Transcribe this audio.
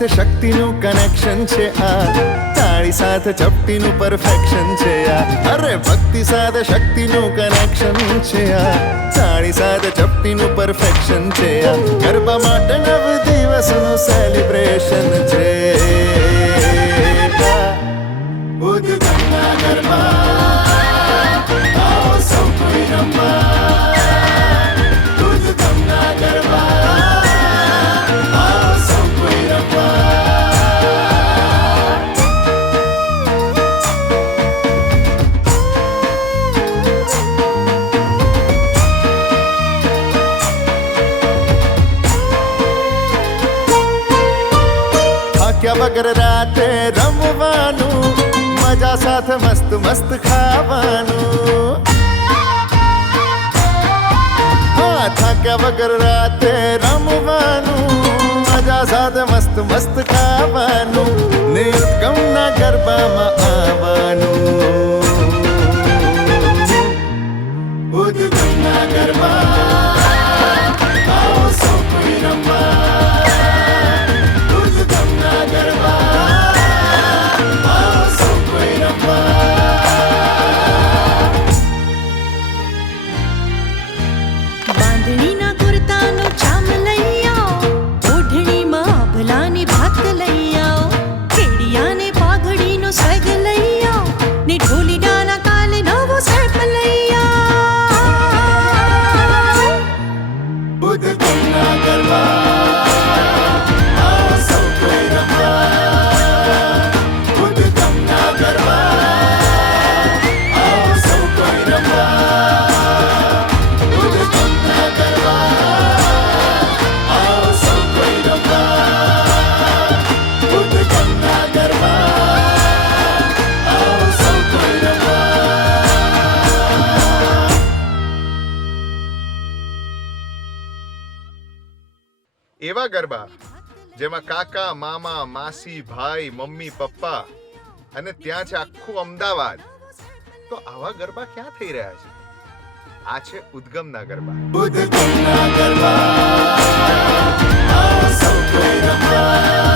સાથે શક્તિનું કનેક્શન છે આ, તાળી સાથે ચપટીનું પરફેક્શન છે આ. અરે ભક્તિ સાથે શક્તિનું કનેક્શન છે આ, તાળી સાથે ચપટીનું પરફેક્શન છે આ. ગરબા માટે નવ દિવસનું સેલિબ્રેશન છે આ. ઉદ્ગમના ગરબા આવો સૌ કોઈ રમવા. ઉદ્ગમના ગરબા આવો સૌ કોઈ રમવા. થાક્યા વગર રાતે રમવાનું, મજા સાથે મસ્ત મસ્ત ખાવાનું. હા, થાક્યા વગર રાતે રમવાનું, મજા સાથે મસ્ત મસ્ત ખાવાનું, ને ઉદ્ગમના ગરબામાં આવવાનું. ઉદ્ગમના ગરબા આવો સૌ કોઈ રમવા. ઉદ્ગમના ગરબા આવો સૌ કોઈ રમવા. બાંધણીના કુર્તાનો ચામ લઈ આવો, ઓઢણીમાં આભલાની ભાત લઈ આવો, કેડિયાને પાઘડીનો સ્વેગ લઈ આવો, ને ઢોલીડાના તાલે નવો સેપ લઈ આવો. ઉદ્ગમના ગરબા આવો સૌ કોઈ રમવા. ઉદ્ગમના ગરબા આવો સૌ કોઈ રમવા. ઉદ્ગમના ગરબા આવો સૌ કોઈ રમવા. ઉદ્ગમના ગરબા આવો સૌ કોઈ રમવા. એવા ગરબા જેમાં કાકા, મામા, માસી, ભાઈ, મમ્મી, પપ્પા અને ત્યાં છે આખું અમદાવાદ. તો આવા ગરબા ક્યાં થઈ રહ્યા છે? આ છે ઉદ્ગમના ગરબા. ઉદ્ગમના ગરબા આવો સૌ કોઈ રમવા.